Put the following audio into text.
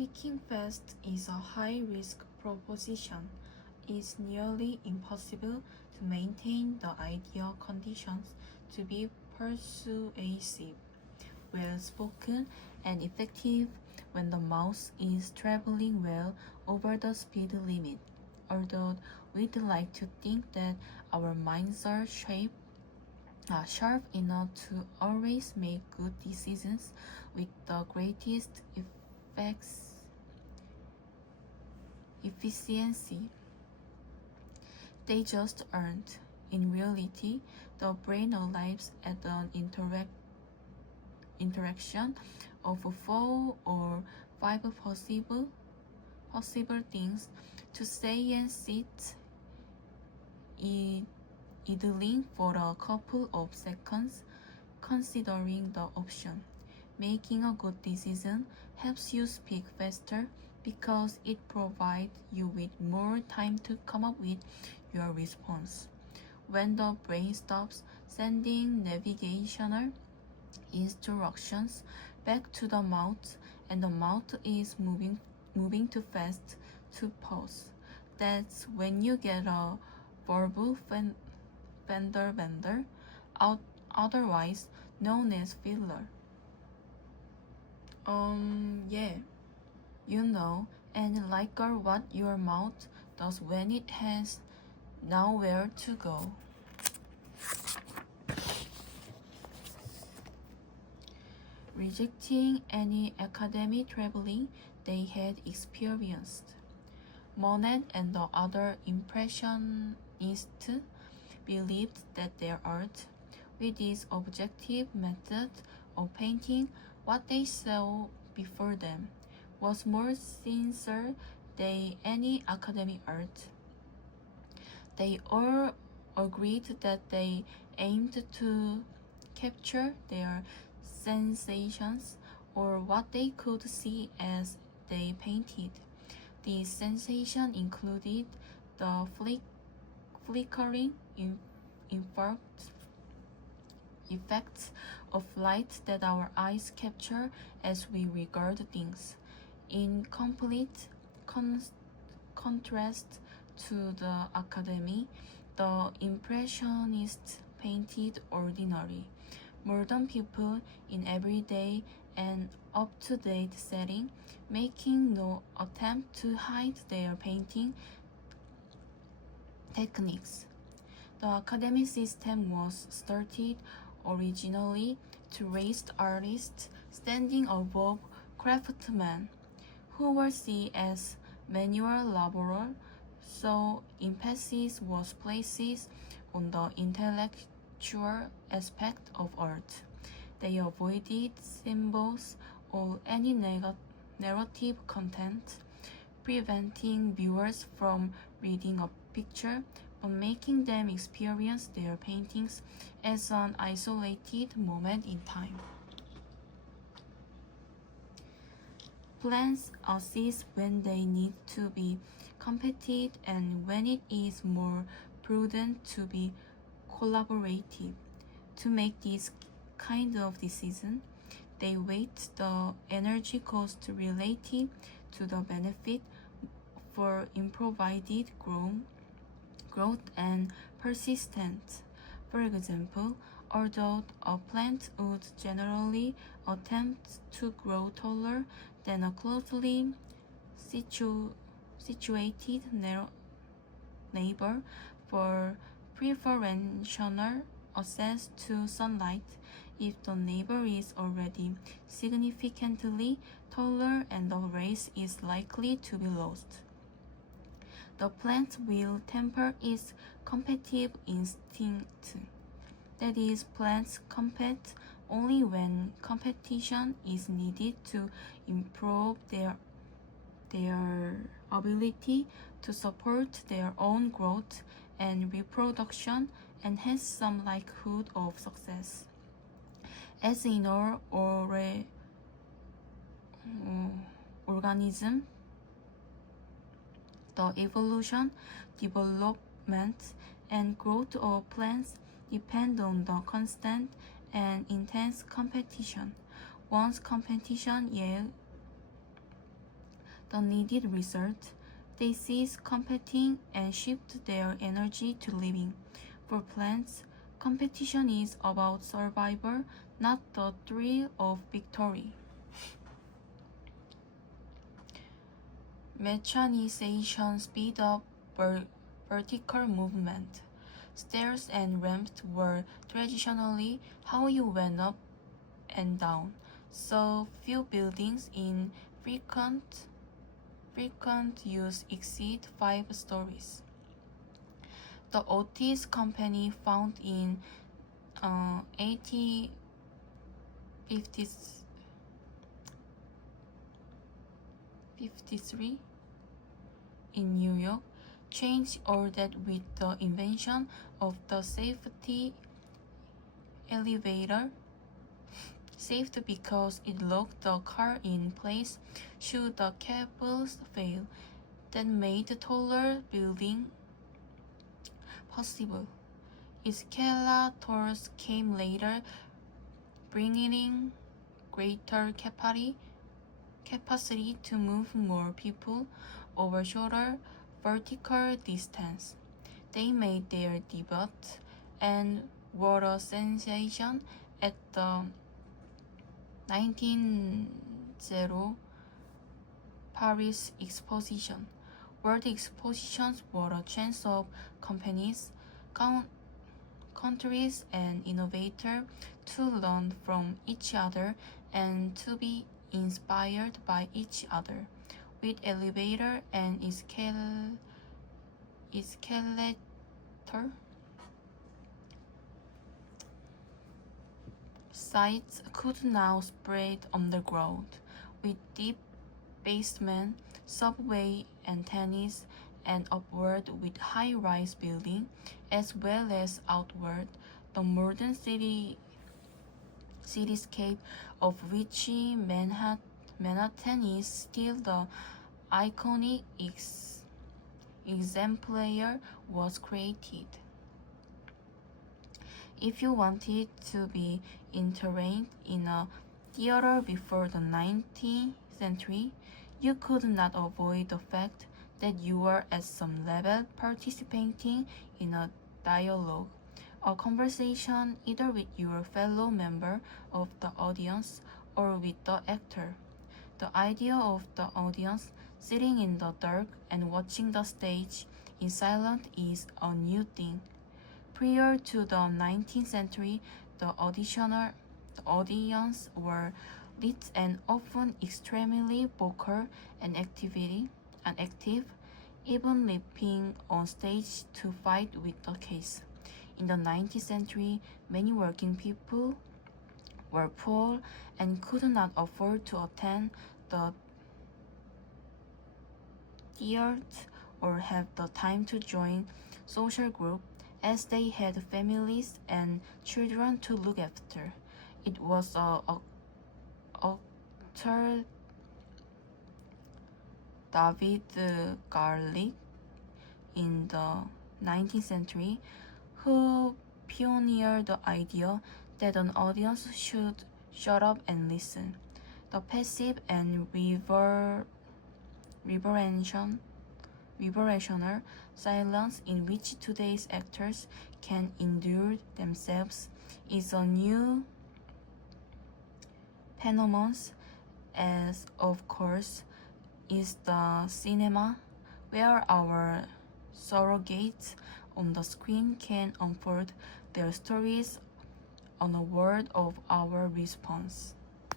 Picking fast is a high-risk proposition. It's nearly impossible to maintain the ideal conditions to be persuasive, well-spoken, and effective when the mouse is traveling well over the speed limit. Although we'd like to think that our minds are sharp enough to always make good decisions with the greatest efficiency. They just aren't. In reality, the brain arrives at an interaction of 4 or 5 possible things to say and sit idling for a couple of seconds, considering the option. Making a good decision helps you speak faster because it provides you with more time to come up with your response. When the brain stops sending navigational instructions back to the mouth and the mouth is moving too fast to pause, that's when you get a verbal fender bender, otherwise known as filler. Yeah, you know, and like what your mouth does when it has nowhere to go. Rejecting any academic traveling they had experienced. Monet and the other Impressionists believed that their art, with its objective method of painting what they saw before them, was more sincere than any academic art. They all agreed that they aimed to capture their sensations or what they could see as they painted. These sensations included the flickering effects of light that our eyes capture as we regard things. In complete contrast to the academy, the Impressionists painted ordinary, modern people in everyday and up-to-date setting, making no attempt to hide their painting techniques. The academic system was started originally to raise artists standing above craftsmen, who were seen as manual laborers, so emphasis was placed on the intellectual aspect of art. They avoided symbols or any narrative content, preventing viewers from reading a picture but making them experience their paintings as an isolated moment in time. Plans assist when they need to be competitive and when it is more prudent to be collaborative. To make this kind of decision, they weight the energy cost relative to the benefit for improvised growth and persistence. For example, although a plant would generally attempt to grow taller than a closely situated neighbor for preferential access to sunlight, if the neighbor is already significantly taller and the race is likely to be lost, the plant will temper its competitive instinct. That is, plants compete only when competition is needed to improve their ability to support their own growth and reproduction and has some likelihood of success. As in all organisms, the evolution, development, and growth of plants depend on the constant and intense competition. Once competition the needed result. They cease competing and shift their energy to living. For plants, competition is about survival, not the thrill of victory. Mechanization speed up vertical movement. Stairs and ramps were traditionally how you went up and down, so few buildings in frequent use exceed 5 stories. The Otis Company, found in 1853 in New York, changed all that with the invention of the safety elevator. Saved because it locked the car in place should the cables fail. That made the taller building possible. Escalators came later, bringing in greater capacity to move more people over shorter vertical distance. They made their debut and were a sensation at the 1900 Paris Exposition. World expositions were a chance of companies, countries, and innovators to learn from each other and to be inspired by each other. With elevator and escalator, sites could now spread underground. With deep basement, subway antennas, and upward with high-rise building, as well as outward, the modern cityscape of Richie Manhattan is still the iconic exemplar was created. If you wanted to be entertained in a theater before the 19th century, you could not avoid the fact that you were at some level participating in a dialogue, a conversation either with your fellow member of the audience or with the actor. The idea of the audience sitting in the dark and watching the stage in silence is a new thing. Prior to the 19th century, the audience were lit and often extremely vocal and active, even leaping on stage to fight with the case. In the 19th century, many working people were poor and could not afford to attend the theater or have the time to join social group, as they had families and children to look after. It was author David Garlick in the 19th century who pioneered the idea that an audience should shut up and listen. The passive and reverential silence in which today's actors can endure themselves is a new phenomenon, as of course is the cinema, where our surrogates on the screen can unfold their stories on a word of our response.